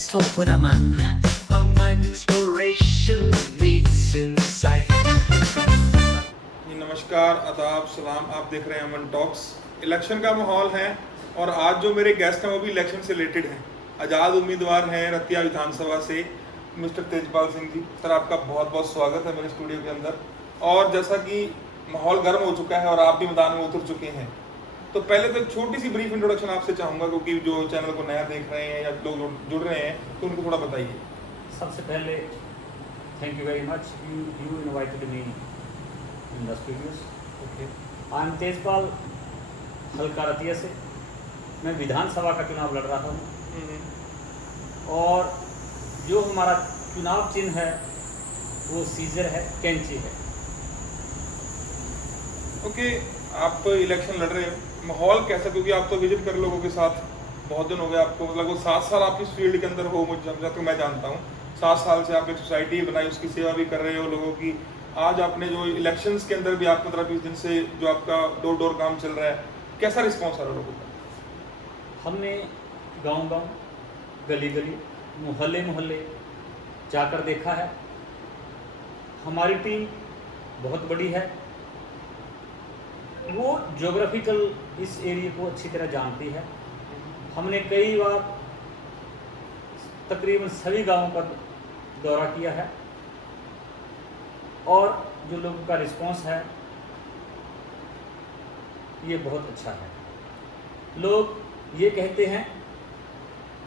Sopraman. A mind inspiration leads insight. जी नमस्कार, आदाब, सलाम। आप देख रहे हैं अमन टॉक्स। इलेक्शन का माहौल है और आज जो मेरे गेस्ट हैं वो भी इलेक्शन से रिलेटेड हैं। आज़ाद उम्मीदवार हैं रतिया विधानसभा से मिस्टर तेजपाल सिंह जी। सर आपका बहुत बहुत स्वागत है मेरे स्टूडियो के अंदर। और जैसा कि माहौल गर्म हो चुका है और आप भी मैदान में उतर चुके हैं, तो पहले तो एक छोटी सी ब्रीफ इंट्रोडक्शन आपसे चाहूँगा, क्योंकि जो चैनल को नया देख रहे हैं या लोग जुड़ रहे हैं तो उनको थोड़ा बताइए। सबसे पहले thank you very much, you invited me in the studios. Okay. I am Tejpal, हल्का रतिया से। मैं विधानसभा का चुनाव लड़ रहा हूँ और जो हमारा चुनाव चिन्ह है वो सीजर है, कैंची है। ओके, आप तो इलेक्शन लड़ रहे हैं, माहौल कैसा? क्योंकि आप तो विजिट कर लोगों के साथ बहुत दिन हो गए आपको, लगभग 7 साल आप इस फील्ड के अंदर हो, मुझे जब तक मैं जानता हूँ 7 साल से आप एक सोसाइटी बनाई, उसकी सेवा भी कर रहे हो लोगों की। आज आपने जो इलेक्शंस के अंदर भी आप 15-20 दिन से जो आपका डोर टू डोर काम चल रहा है, कैसा रिस्पॉन्स आ रहा है लोगों का? हमने गांव-गांव, गली-गली, मोहल्ले-मोहल्ले जाकर देखा है। हमारी टीम बहुत बड़ी है, वो ज्योग्राफिकल इस एरिया को अच्छी तरह जानती है। हमने कई बार तकरीबन सभी गांवों का दौरा किया है और जो लोगों का रिस्पांस है ये बहुत अच्छा है। लोग ये कहते हैं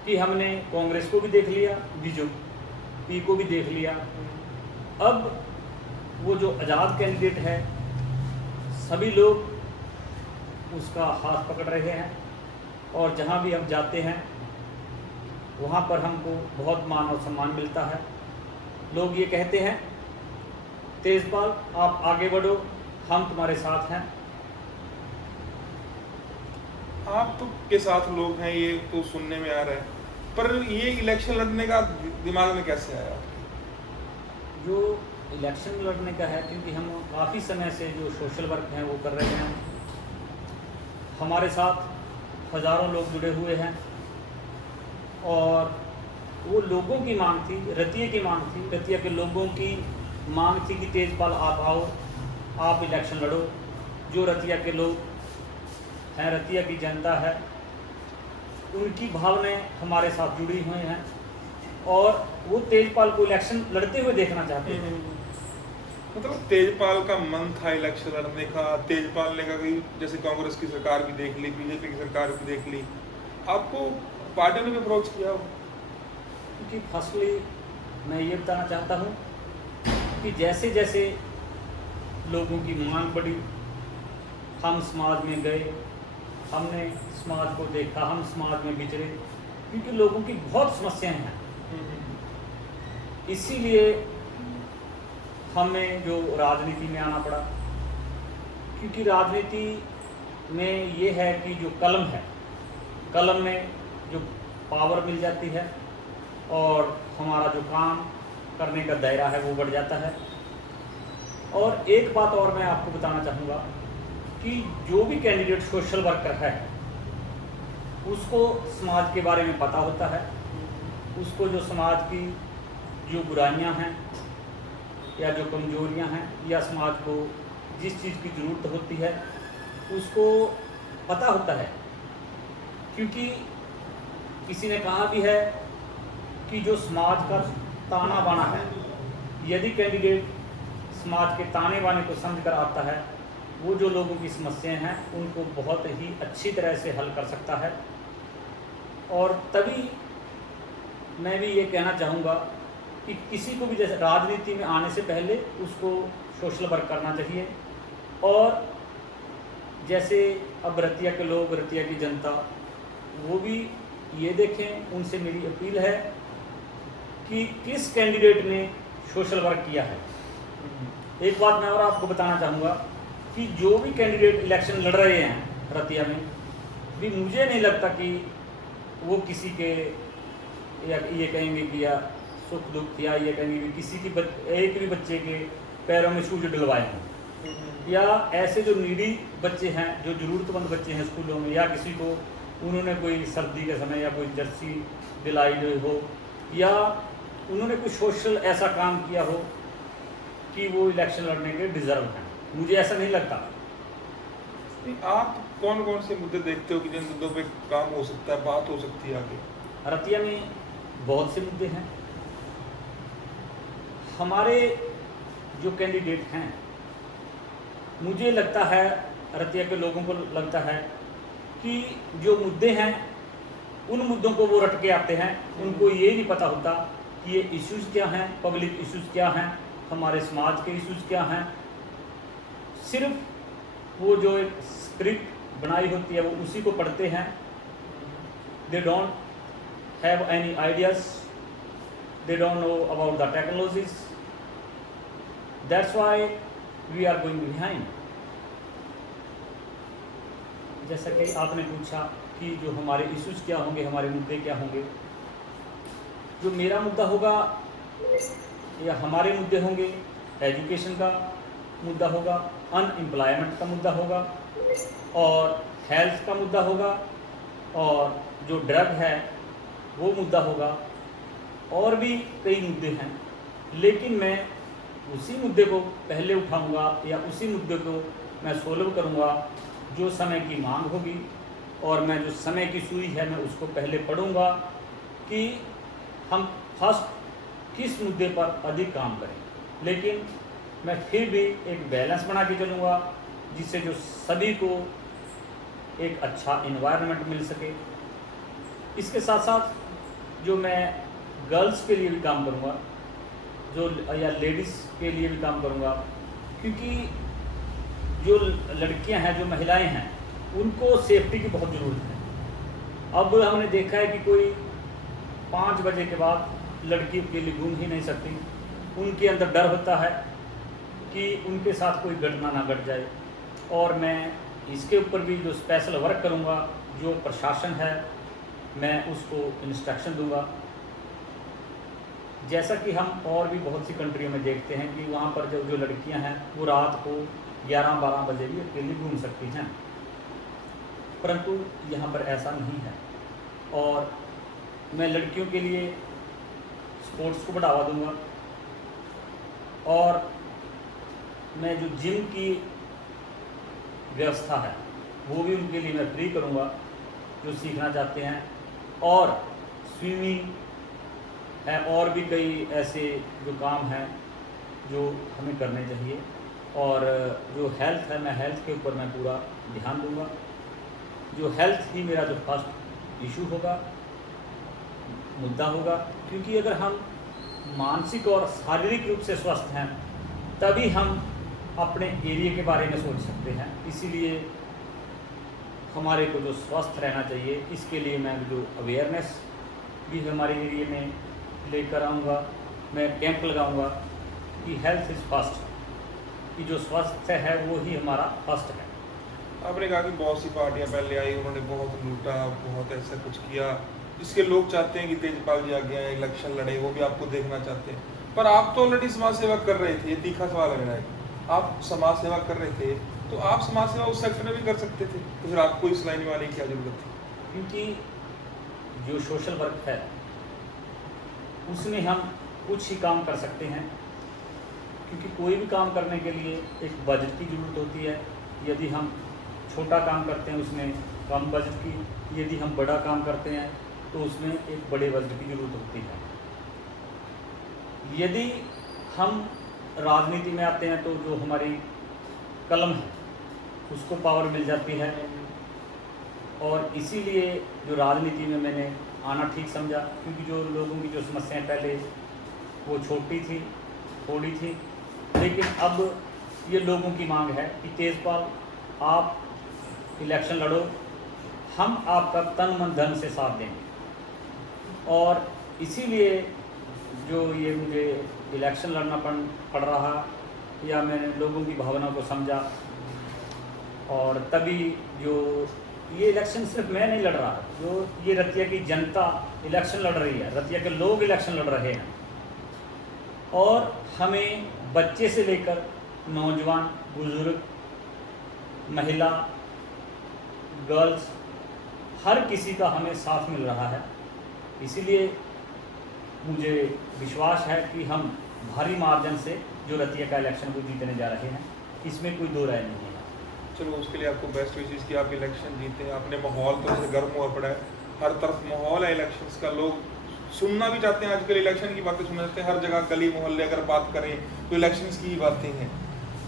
कि हमने कांग्रेस को भी देख लिया, बीजेपी को भी देख लिया, अब वो जो आज़ाद कैंडिडेट है सभी लोग उसका हाथ पकड़ रहे हैं और जहाँ भी हम जाते हैं वहाँ पर हमको बहुत मान और सम्मान मिलता है। लोग ये कहते हैं तेजपाल आप आगे बढ़ो, हम तुम्हारे साथ हैं। आप तो के साथ लोग हैं, ये तो सुनने में आ रहा है, पर ये इलेक्शन लड़ने का दिमाग में कैसे आया? जो इलेक्शन लड़ने का है, क्योंकि हम काफ़ी समय से जो सोशल वर्क हैं वो कर रहे हैं, हमारे साथ हज़ारों लोग जुड़े हुए हैं और वो लोगों की मांग थी, रतिया की मांग थी, रतिया के लोगों की मांग थी कि तेजपाल आप आओ, आप इलेक्शन लड़ो। जो रतिया के लोग हैं, रतिया की जनता है, उनकी भावनाएं हमारे साथ जुड़ी हुई हैं और वो तेजपाल को इलेक्शन लड़ते हुए देखना चाहते हैं। मतलब तेजपाल का मन था इलेक्शन लड़ने का, तेजपाल ने कहा कि जैसे कांग्रेस की सरकार भी देख ली, बीजेपी की सरकार भी देख ली, आपको पार्टी ने भी अप्रोच किया हो? क्योंकि फर्स्टली मैं ये बताना चाहता हूँ कि जैसे जैसे लोगों की मांग बढ़ी, हम समाज में गए, हमने समाज को देखा, हम समाज में विचरे, क्योंकि लोगों की बहुत समस्याएं हैं। इसीलिए हमें जो राजनीति में आना पड़ा, क्योंकि राजनीति में ये है कि जो कलम है, कलम में जो पावर मिल जाती है और हमारा जो काम करने का दायरा है वो बढ़ जाता है। और एक बात और मैं आपको बताना चाहूँगा कि जो भी कैंडिडेट सोशल वर्कर है उसको समाज के बारे में पता होता है, उसको जो समाज की जो बुराइयां हैं या जो कमजोरियां हैं या समाज को जिस चीज़ की ज़रूरत होती है उसको पता होता है। क्योंकि किसी ने कहा भी है कि जो समाज का ताना बाना है, यदि कैंडिडेट समाज के ताने बाने को समझ कर आता है, वो जो लोगों की समस्याएं हैं उनको बहुत ही अच्छी तरह से हल कर सकता है। और तभी मैं भी ये कहना चाहूँगा कि किसी को भी जैसे राजनीति में आने से पहले उसको सोशल वर्क करना चाहिए। और जैसे अब रतिया के लोग, रतिया की जनता, वो भी ये देखें, उनसे मेरी अपील है कि किस कैंडिडेट ने सोशल वर्क किया है। एक बात मैं और आपको बताना चाहूँगा कि जो भी कैंडिडेट इलेक्शन लड़ रहे हैं रतिया में भी, मुझे नहीं लगता कि वो किसी के या ये कहेंगे कि या सुख दुख या ये कहेंगे कि किसी की एक भी बच्चे के पैरों में शूज डलवाए हैं, या ऐसे जो नीडी बच्चे हैं, जो ज़रूरतमंद बच्चे हैं स्कूलों में, या किसी को उन्होंने कोई सर्दी के समय या कोई जर्सी दिलाई हो या उन्होंने कुछ सोशल ऐसा काम किया हो कि वो इलेक्शन लड़ने के डिज़र्व हैं। मुझे ऐसा नहीं लगता। नहीं, आप कौन कौन से मुद्दे देखते हो कि जिन मुद्दों पे काम हो सकता है, बात हो सकती है आगे? रतिया में बहुत से मुद्दे हैं। हमारे जो कैंडिडेट हैं, मुझे लगता है, रतिया के लोगों को लगता है कि जो मुद्दे हैं उन मुद्दों को वो रट के आते हैं। उनको ये नहीं पता होता कि ये इश्यूज़ क्या हैं, पब्लिक इश्यूज़ क्या हैं, हमारे समाज के इश्यूज़ क्या हैं। सिर्फ वो जो एक स्क्रिप्ट बनाई होती है वो उसी को पढ़ते हैं। They don't have any ideas, they don't know about the technologies. That's why we are going behind. जैसा कि आपने पूछा कि जो हमारे इश्यूज़ क्या होंगे, हमारे मुद्दे क्या होंगे। जो मेरा मुद्दा होगा या हमारे मुद्दे होंगे, एजुकेशन का मुद्दा होगा, अनएम्प्लॉयमेंट का मुद्दा होगा और हेल्थ का मुद्दा होगा और जो ड्रग है वो मुद्दा होगा, और भी कई मुद्दे हैं। लेकिन मैं उसी मुद्दे को पहले उठाऊंगा या उसी मुद्दे को मैं सोल्व करूंगा जो समय की मांग होगी, और मैं जो समय की सुई है मैं उसको पहले पढ़ूंगा कि हम फर्स्ट किस मुद्दे पर अधिक काम करें। लेकिन मैं फिर भी एक बैलेंस बना के चलूँगा जिससे जो सभी को एक अच्छा इन्वायरमेंट मिल सके। इसके साथ साथ जो मैं गर्ल्स के लिए भी काम करूँगा, जो या लेडीज़ के लिए भी काम करूँगा, क्योंकि जो लड़कियां हैं, जो महिलाएं हैं, उनको सेफ्टी की बहुत ज़रूरत है। अब हमने देखा है कि कोई 5 बजे के बाद लड़की अकेली घूम ही नहीं सकती। उनके अंदर डर होता है कि उनके साथ कोई घटना ना घट जाए, और मैं इसके ऊपर भी जो स्पेशल वर्क करूंगा, जो प्रशासन है मैं उसको इंस्ट्रक्शन दूंगा। जैसा कि हम और भी बहुत सी कंट्रियों में देखते हैं कि वहाँ पर जो लड़कियाँ हैं वो रात को 11-12 बजे भी अकेली घूम सकती हैं, परंतु यहाँ पर ऐसा नहीं है। और मैं लड़कियों के लिए स्पोर्ट्स को बढ़ावा दूंगा, और मैं जो जिम की व्यवस्था है वो भी उनके लिए मैं फ्री करूँगा जो सीखना चाहते हैं। और स्विमिंग है, और भी कई ऐसे जो काम हैं जो हमें करने चाहिए। और जो हेल्थ है, मैं हेल्थ के ऊपर मैं पूरा ध्यान दूंगा। जो हेल्थ ही मेरा जो फर्स्ट इशू होगा, मुद्दा होगा, क्योंकि अगर हम मानसिक और शारीरिक रूप से स्वस्थ हैं तभी हम अपने एरिया के बारे में सोच सकते हैं। इसीलिए हमारे को जो स्वस्थ रहना चाहिए, इसके लिए मैं जो अवेयरनेस भी हमारे एरिया में लेकर आऊँगा, मैं कैंप लगाऊँगा कि हेल्थ इज़ फर्स्ट, कि जो स्वस्थ है वो ही हमारा फर्स्ट है। आपने कहा कि बहुत सी पार्टियां पहले आई, उन्होंने बहुत लूटा, बहुत ऐसा कुछ किया जिसके लोग चाहते हैं कि तेजपाल जी आगे आए, इलेक्शन लड़े, वो भी आपको देखना चाहते हैं। पर आप तो ऑलरेडी समाज सेवा कर रहे थे। ये तीखा सवाल लग रहा है। आप समाज सेवा कर रहे थे तो आप समाज सेवा उस सेक्टर में भी कर सकते थे, तो फिर आपको इस लाइन में आने की क्या जरूरत थी? क्योंकि जो सोशल वर्क है उसमें हम कुछ ही काम कर सकते हैं, क्योंकि कोई भी काम करने के लिए एक बजट की ज़रूरत होती है। यदि हम छोटा काम करते हैं उसमें कम बजट की, यदि हम बड़ा काम करते हैं तो उसमें एक बड़े बजट की ज़रूरत होती है। यदि हम राजनीति में आते हैं तो जो हमारी कलम है उसको पावर मिल जाती है, और इसीलिए जो राजनीति में मैंने आना ठीक समझा, क्योंकि जो लोगों की जो समस्याएं पहले वो छोटी थी, थोड़ी थी, लेकिन अब ये लोगों की मांग है कि तेजपाल आप इलेक्शन लड़ो, हम आपका तन मन धन से साथ देंगे। और इसीलिए जो ये मुझे इलेक्शन लड़ना पड़ रहा, या मैंने लोगों की भावना को समझा, और तभी जो ये इलेक्शन सिर्फ मैं नहीं लड़ रहा, जो ये रतिया की जनता इलेक्शन लड़ रही है, रतिया के लोग इलेक्शन लड़ रहे हैं। और हमें बच्चे से लेकर नौजवान, बुजुर्ग, महिला, गर्ल्स, हर किसी का हमें साथ मिल रहा है। इसीलिए मुझे विश्वास है कि हम भारी मार्जिन से जो रतिया का इलेक्शन को जीतने जा रहे हैं, इसमें कोई दो राय नहीं है। चलो उसके लिए आपको बेस्ट विशेष कि आप इलेक्शन जीते। आपने माहौल तो ऐसे गर्म हुआ पड़ा है, हर तरफ माहौल है इलेक्शंस का, लोग सुनना भी चाहते हैं, आजकल इलेक्शन की बातें सुनना चाहते हैं, हर जगह गली मोहल्ले अगर बात करें तो इलेक्शंस की ही बातें हैं।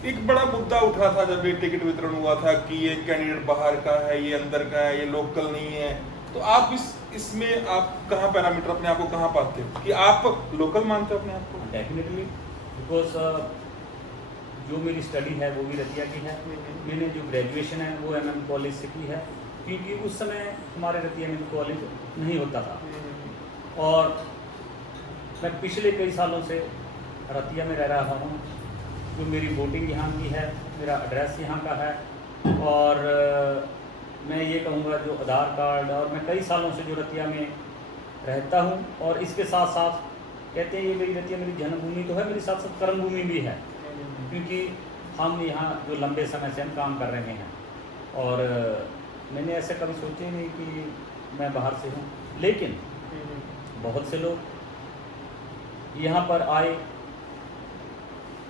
एक बड़ा मुद्दा उठा था जब ये टिकट वितरण हुआ था कि ये कैंडिडेट बाहर का है, ये अंदर का है, ये लोकल नहीं है। तो आप इसमें आप कहाँ पैरामीटर अपने आप को कहाँ पाते हो कि आप लोकल मानते हो अपने आप को? डेफिनेटली, बिकॉज जो मेरी स्टडी है वो भी रतिया की है। मैंने जो ग्रेजुएशन है वो MM कॉलेज से की है, क्योंकि उस समय हमारे रतिया में कॉलेज नहीं होता था। और मैं पिछले कई सालों से रतिया में रह रहा हूँ। जो मेरी वोटिंग यहाँ की है, मेरा एड्रेस यहाँ का है, और मैं ये कहूँगा जो आधार कार्ड, और मैं कई सालों से जो रतिया में रहता हूँ। और इसके साथ साथ कहते हैं ये मेरी रतिया मेरी जन्मभूमि तो है, मेरी साथ साथ कर्मभूमि भी है, क्योंकि हम यहाँ जो लंबे समय से हम काम कर रहे हैं। और मैंने ऐसे कभी सोचे नहीं कि मैं बाहर से हूँ, लेकिन बहुत से लोग यहाँ पर आए।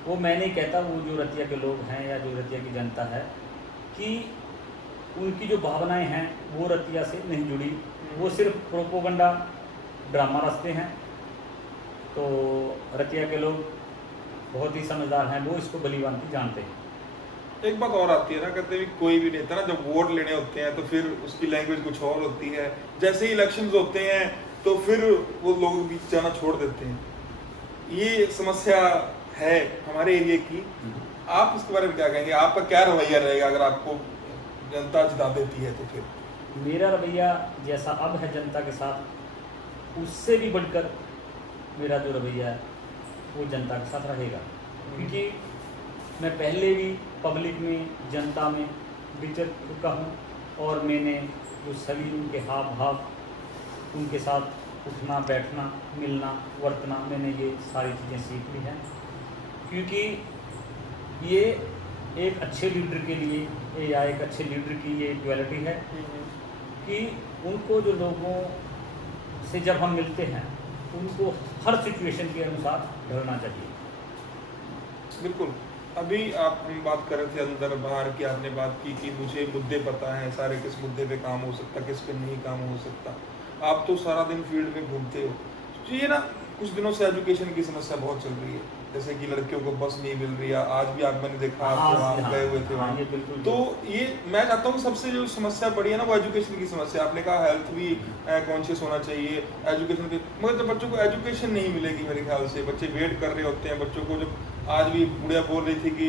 वो मैं नहीं कहता, वो जो रतिया के लोग हैं या जो रतिया की जनता है, कि उनकी जो भावनाएं हैं वो रतिया से नहीं जुड़ी, वो सिर्फ प्रोपोगंडा ड्रामा रचते हैं। तो रतिया के लोग बहुत ही समझदार हैं, वो इसको भलीभांति जानते हैं। एक बात और आती है ना, कहते हैं कोई भी नेता ना जब वोट लेने होते हैं तो फिर उसकी लैंग्वेज कुछ और होती है, जैसे ही इलेक्शंस होते हैं तो फिर वो लोग बीच जाना छोड़ देते हैं। ये समस्या है हमारे एरिया की, आप इसके बारे में क्या कहेंगे? आपका क्या रवैया रहेगा अगर आपको जनता जिता देती है तो? फिर मेरा रवैया जैसा अब है जनता के साथ, उससे भी बढ़कर मेरा जो रवैया है वो जनता के साथ रहेगा। क्योंकि मैं पहले भी पब्लिक में, जनता में विचर चुका हूँ, और मैंने जो सभी उनके हाव भाव, उनके साथ उठना बैठना, मिलना वर्तना, मैंने ये सारी चीज़ें सीख ली हैं। क्योंकि ये एक अच्छे लीडर के लिए या एक अच्छे लीडर की ये क्वालिटी है कि उनको जो लोगों से जब हम मिलते हैं उनको हर सिचुएशन के अनुसार ढलना चाहिए। बिल्कुल। अभी आप हम बात कर रहे थे अंदर बाहर की, आपने बात की कि मुझे मुद्दे पता हैं सारे, किस मुद्दे पे काम हो सकता, किस पे नहीं काम हो सकता। आप तो सारा दिन फील्ड में घूमते हो। तो ये ना कुछ दिनों से एजुकेशन की समस्या बहुत चल रही है, जैसे कि लड़कियों को बस नहीं मिल रही है। आज भी आप मैंने देखा आप वहाँ गए हुए थे वहाँ। तो ये मैं चाहता हूँ सबसे जो समस्या बड़ी है ना वो एजुकेशन की समस्या। आपने कहा हेल्थ भी कॉन्शियस होना चाहिए, एजुकेशन की, मगर जब बच्चों को एजुकेशन नहीं मिलेगी मेरे ख्याल से बच्चे वेट कर रहे होते हैं। बच्चों को जब आज भी बुढ़िया बोल रही थी कि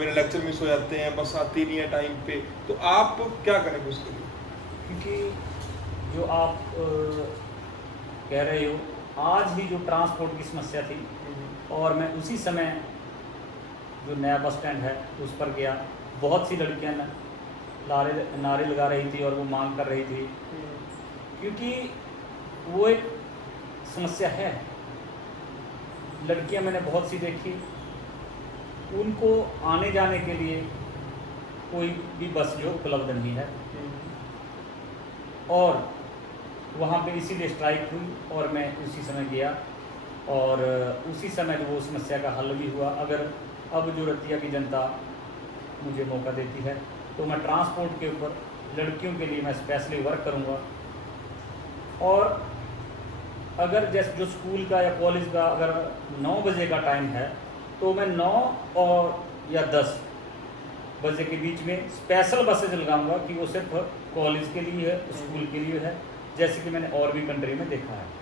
मेरे लेक्चर मिस हो जाते हैं, बस आती नहीं है टाइम पे, तो आप क्या करेंगे उसके लिए? क्योंकि जो आप कह रहे हो, आज ही जो ट्रांसपोर्ट की समस्या थी, और मैं उसी समय जो नया बस स्टैंड है उस पर गया, बहुत सी लड़कियां नारे लगा रही थी और वो मांग कर रही थी, क्योंकि वो एक समस्या है। लड़कियां मैंने बहुत सी देखी, उनको आने जाने के लिए कोई भी बस जो उपलब्ध नहीं है, और वहाँ पे इसीलिए स्ट्राइक हुई और मैं उसी समय गया, और उसी समय वो समस्या का हल भी हुआ। अगर अब जो रतिया की जनता मुझे मौका देती है तो मैं ट्रांसपोर्ट के ऊपर लड़कियों के लिए मैं स्पेशली वर्क करूँगा। और अगर जैसे जो स्कूल का या कॉलेज का अगर 9 बजे का टाइम है तो मैं 9 और या 10 बजे के बीच में स्पेशल बसेज लगाऊंगा कि वो सिर्फ कॉलेज के लिए है, स्कूल के लिए है, जैसे कि मैंने और भी कंट्री में देखा है।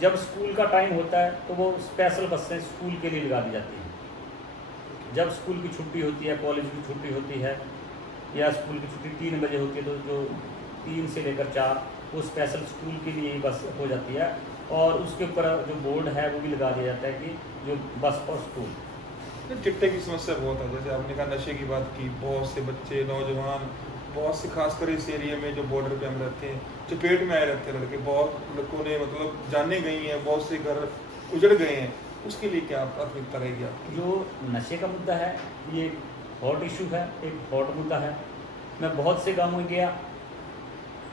जब स्कूल का टाइम होता है तो वो स्पेशल बसें स्कूल के लिए लगा दी जाती हैं। जब स्कूल की छुट्टी होती है, कॉलेज की छुट्टी होती है, या स्कूल की छुट्टी 3 बजे होती है, तो जो 3 से लेकर 4 वो स्पेशल स्कूल के लिए ही बस हो जाती है, और उसके ऊपर जो बोर्ड है वो भी लगा दिया जाता है कि जो बस और स्कूल। चिट्टे की समस्या बहुत है, जैसे आपने कहा नशे की बात की, बहुत से बच्चे नौजवान, बहुत से खासकर इस एरिया में जो बॉर्डर पे हम रहते हैं चपेट में आए रहते हैं लड़के। बहुत लड़कों ने मतलब जाने गई हैं, बहुत से घर उजड़ गए हैं। उसके लिए क्या प्राथमिकता रहेगी आपकी? जो नशे का मुद्दा है ये एक हॉट इशू है, एक हॉट मुद्दा है। मैं बहुत से गाँव में गया,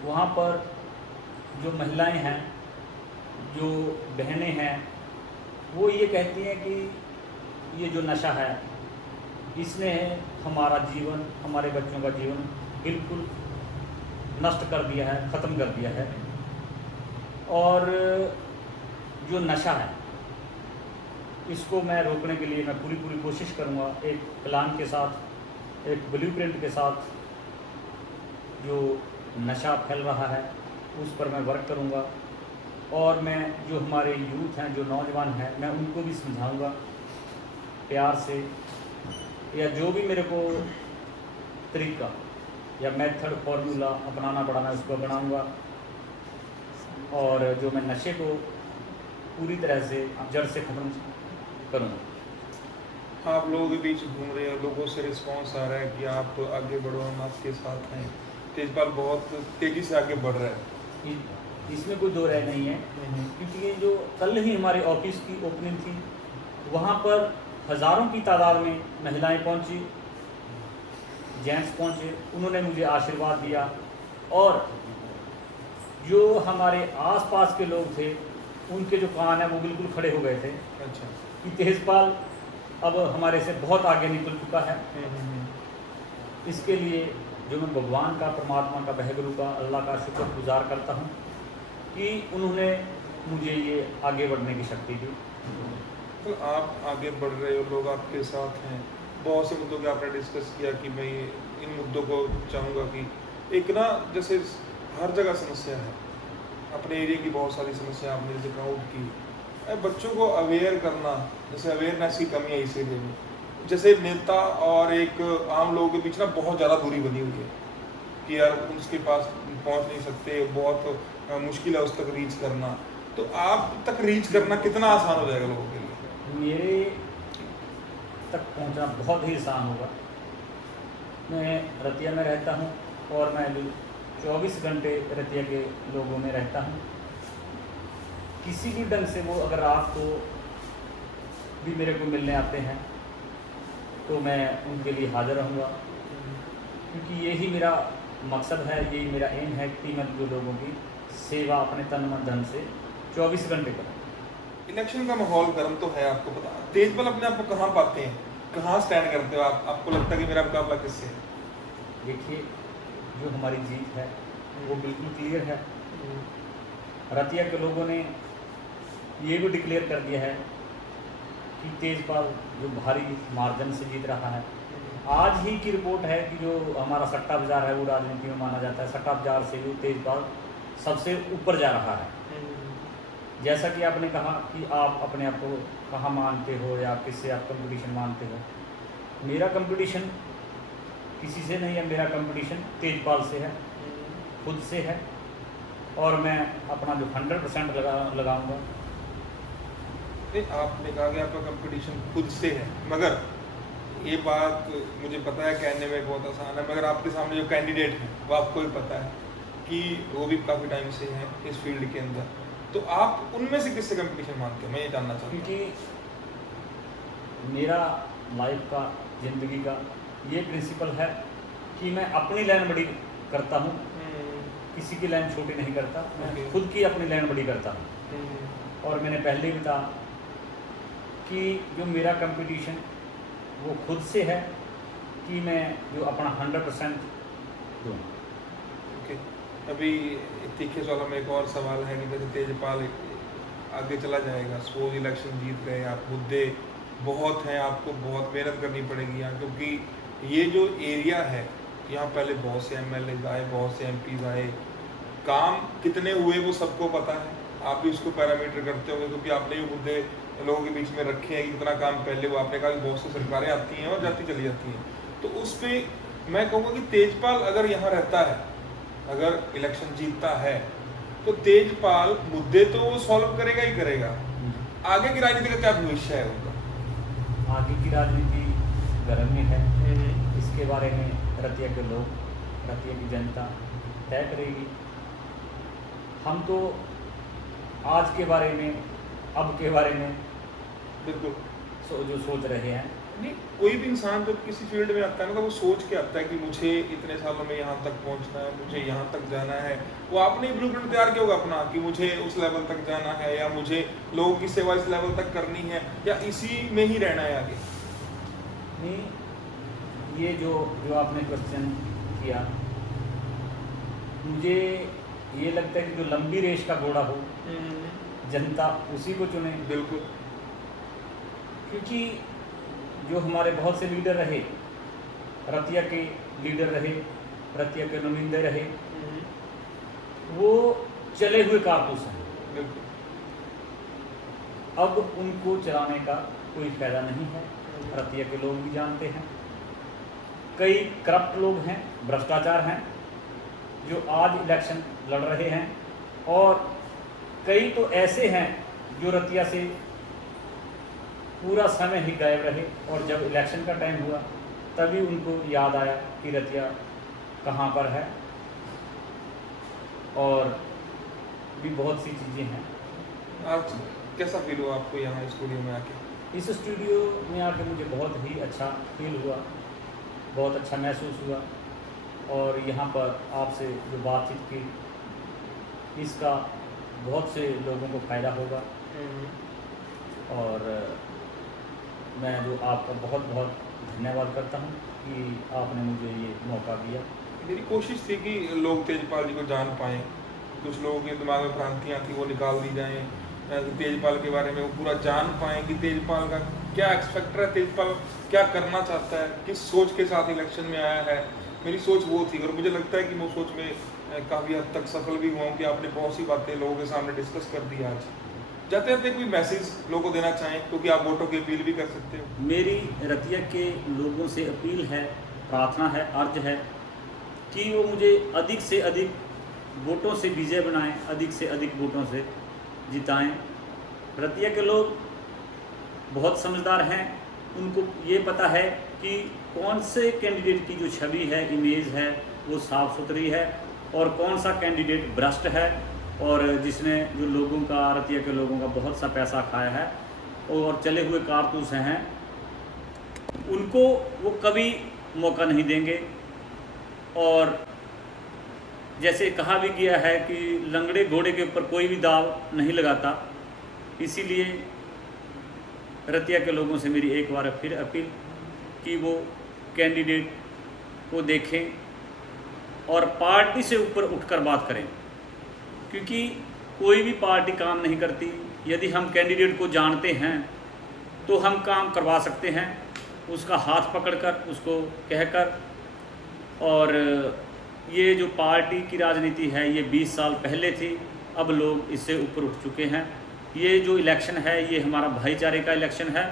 वहाँ पर जो महिलाएं हैं जो बहनें हैं वो ये कहती हैं कि ये जो नशा है इसने हमारा जीवन, हमारे बच्चों का जीवन बिल्कुल नष्ट कर दिया है, ख़त्म कर दिया है। और जो नशा है इसको मैं रोकने के लिए मैं पूरी कोशिश करूँगा, एक प्लान के साथ, एक ब्लूप्रिंट के साथ। जो नशा फैल रहा है उस पर मैं वर्क करूँगा, और मैं जो हमारे यूथ हैं, जो नौजवान हैं, मैं उनको भी समझाऊँगा प्यार से, या जो भी मेरे को तरीका या मेथड फॉर्मूला अपनाना पड़ा मैं उसको अपनाऊँगा, और जो मैं नशे को पूरी तरह से जड़ से ख़त्म करूँगा। आप लोगों के बीच घूम रहे हैं, लोगों से रिस्पांस आ रहा है कि आप आगे बढ़ो, हम आपके साथ हैं। तेजपाल बहुत तेज़ी से आगे बढ़ रहा है। इसमें कोई दो राय नहीं है, क्योंकि ये जो कल ही हमारे ऑफिस की ओपनिंग थी, वहाँ पर हज़ारों की तादाद में महिलाएं पहुँची, जेंट्स पहुँचे, उन्होंने मुझे आशीर्वाद दिया। और जो हमारे आसपास के लोग थे उनके जो कान हैं वो बिल्कुल खड़े हो गए थे अच्छा। कि तेजपाल अब हमारे से बहुत आगे निकल चुका है। इसके लिए जो मैं भगवान का, परमात्मा का, वाहेगुरु का, अल्लाह का शुक्रगुजार करता हूँ कि उन्होंने मुझे ये आगे बढ़ने की शक्ति दी। तो आप आगे बढ़ रहे हो, लोग आपके साथ हैं। बहुत से मुद्दों के आपने डिस्कस किया कि मैं इन मुद्दों को चाहूँगा कि एक ना, जैसे हर जगह समस्या है, अपने एरिया की बहुत सारी समस्या आपने जैसे काउंट की, बच्चों को अवेयर करना, जैसे अवेयरनेस की कमी है इस एरिया में। जैसे नेता और एक आम लोगों के बीच ना बहुत ज़्यादा दूरी बनी हुई है कि यार उसके पास पहुंच नहीं सकते, बहुत मुश्किल है उस तक रीच करना। तो आप तक रीच करना कितना आसान हो जाएगा लोगों के लिए? मेरे तक पहुंचना बहुत ही आसान होगा। मैं रतिया में रहता हूं और मैं 24 घंटे रतिया के लोगों में रहता हूं। किसी भी ढंग से वो अगर रात को भी मेरे को मिलने आते हैं तो मैं उनके लिए हाज़िर रहूँगा, क्योंकि यही मेरा मकसद है, यही मेरा एम है कि मैं जो लोगों की सेवा अपने तन मन धन से 24 घंटे करूँ। इलेक्शन का माहौल गर्म तो है, आपको पता। तेजपाल अपने आप को कहाँ पाते हैं, कहाँ स्टैंड करते हो आप? आपको लगता है कि मेरा मुकाबला किससे है? देखिए, जो हमारी जीत है वो बिल्कुल क्लियर है। रतिया के लोगों ने ये भी डिक्लेयर कर दिया है कि तेजपाल जो भारी मार्जिन से जीत रहा है। आज ही की रिपोर्ट है कि जो हमारा सट्टा बाजार है वो राजनीति में माना जाता है, सट्टा बाजार से जो तेजपाल सबसे ऊपर जा रहा है। जैसा कि आपने कहा कि आप अपने आप को कहाँ मानते हो या किससे आप कंपटीशन मानते हो, मेरा कंपटीशन किसी से नहीं है, मेरा कंपटीशन तेजपाल से है, खुद से है, और मैं अपना जो 100% लगाऊंगा। आपने कहा कि आपका कंपटीशन खुद से है, मगर ये बात मुझे पता है कहने में बहुत आसान है, मगर आपके सामने जो कैंडिडेट हैं वो आपको भी पता है कि वो भी काफ़ी टाइम से हैं इस फील्ड के अंदर। तो आप उनमें से किससे कंपटीशन मानते हो? मैं ये जानना चाहता हूँ। क्योंकि मेरा लाइफ का, ज़िंदगी का ये प्रिंसिपल है कि मैं अपनी लाइन बड़ी करता हूँ, किसी की लाइन छोटी नहीं करता, मैं खुद की अपनी लाइन बड़ी करता हूँ। और मैंने पहले भी कहा कि जो मेरा कंपटीशन वो खुद से है कि मैं जो अपना 100% दूँ। ओके, अभी तीखे सवाल में एक और सवाल है कि जैसे तेजपाल आगे चला जाएगा, सपोज इलेक्शन जीत गए आप, मुद्दे बहुत हैं, आपको बहुत मेहनत करनी पड़ेगी यहाँ, क्योंकि ये जो एरिया है यहाँ पहले बहुत से MLA आए, बहुत से MPs आए, काम कितने हुए वो सबको पता है। आप भी उसको पैरामीटर करते होंगे क्योंकि आपने ये मुद्दे लोगों के बीच में रखे हैं कि कितना काम पहले हुआ। आपने कहा कि बहुत सी सरकारें आती हैं और जाती चली जाती हैं, तो उस पर मैं कहूँगा कि तेजपाल अगर यहाँ रहता है, अगर इलेक्शन जीतता है, तो तेजपाल मुद्दे तो वो सॉल्व करेगा ही करेगा। आगे की राजनीति का क्या भविष्य है उनका? आगे की राजनीति गर्म में है, इसके बारे में रतिया के लोग, रतिया की जनता तय करेगी। हम तो आज के बारे में, अब के बारे में बिल्कुल जो सोच रहे हैं, नहीं, कोई भी इंसान जब किसी फील्ड में आता है ना तो वो सोच के आता है कि मुझे इतने सालों में यहाँ तक पहुँचना है, मुझे यहाँ तक जाना है। वो आपने ही ब्लूप्रिंट तैयार किया होगा अपना कि मुझे उस लेवल तक जाना है, या मुझे लोगों की सेवा इस लेवल तक करनी है, या इसी में ही रहना है आगे। नहीं, ये जो आपने क्वेश्चन किया, मुझे ये लगता है कि जो लंबी रेस का घोड़ा हो जनता उसी को चुने। बिल्कुल। क्योंकि जो हमारे बहुत से लीडर रहे, रतिया के लीडर रहे, रतिया के नुमाइंदे रहे, वो चले हुए कारतूस हैं। बिल्कुल। अब उनको चलाने का कोई फायदा नहीं है, रतिया के लोग भी जानते हैं। कई करप्ट लोग हैं, भ्रष्टाचार हैं, जो आज इलेक्शन लड़ रहे हैं, और कई तो ऐसे हैं जो रतिया से पूरा समय ही गायब रहे, और जब इलेक्शन का टाइम हुआ तभी उनको याद आया कि रतिया कहाँ पर है। और भी बहुत सी चीज़ें हैं। आज कैसा फील हुआ आपको यहाँ स्टूडियो में आके? इस स्टूडियो में आके मुझे बहुत ही अच्छा फील हुआ, बहुत अच्छा महसूस हुआ, और यहाँ पर आपसे जो बातचीत की इसका बहुत से लोगों को फ़ायदा होगा। और मैं जो आपका बहुत बहुत धन्यवाद करता हूँ कि आपने मुझे ये मौका दिया। मेरी कोशिश थी कि लोग तेजपाल जी को जान पाएँ। कुछ लोगों के दिमाग में भ्रांतियाँ थी, वो निकाल दी जाएँ। तेजपाल के बारे में वो पूरा जान पाएँ कि तेजपाल का क्या एक्सपेक्टर है, तेजपाल क्या करना चाहता है, किस सोच के साथ इलेक्शन में आया है। मेरी सोच वो थी, और मुझे लगता है कि मैं उस सोच में काफ़ी हद तक सफल भी हुआ हूँ कि आपने बहुत सी बातें लोगों के सामने डिस्कस कर दी आज। जाते जाते कोई मैसेज लोगों को देना चाहें, क्योंकि आप वोटों की अपील भी कर सकते हो। मेरी रतिया के लोगों से अपील है, प्रार्थना है, अर्ज है कि वो मुझे अधिक से अधिक वोटों से विजय बनाएं, अधिक से अधिक वोटों से जिताएं। रतिया के लोग बहुत समझदार हैं, उनको ये पता है कि कौन से कैंडिडेट की जो छवि है, इमेज है, वो साफ़ सुथरी है, और कौन सा कैंडिडेट भ्रष्ट है, और जिसने जो लोगों का, रतिया के लोगों का बहुत सा पैसा खाया है और चले हुए कारतूस हैं, उनको वो कभी मौका नहीं देंगे। और जैसे कहा भी गया है कि लंगड़े घोड़े के ऊपर कोई भी दाव नहीं लगाता, इसीलिए रतिया के लोगों से मेरी एक बार फिर अपील कि वो कैंडिडेट को देखें और पार्टी से ऊपर उठकर बात करें, क्योंकि कोई भी पार्टी काम नहीं करती। यदि हम कैंडिडेट को जानते हैं तो हम काम करवा सकते हैं, उसका हाथ पकड़कर, उसको कहकर। और ये जो पार्टी की राजनीति है, ये 20 साल पहले थी, अब लोग इससे ऊपर उठ चुके हैं। ये जो इलेक्शन है, ये हमारा भाईचारे का इलेक्शन है,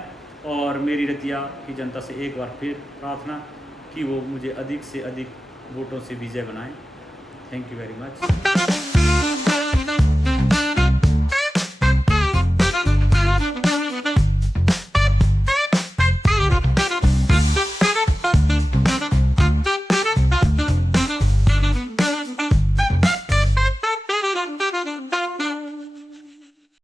और मेरी रतिया की जनता से एक बार फिर प्रार्थना कि वो मुझे अधिक से अधिक वोटों से विजय बनाएं। Thank you very much.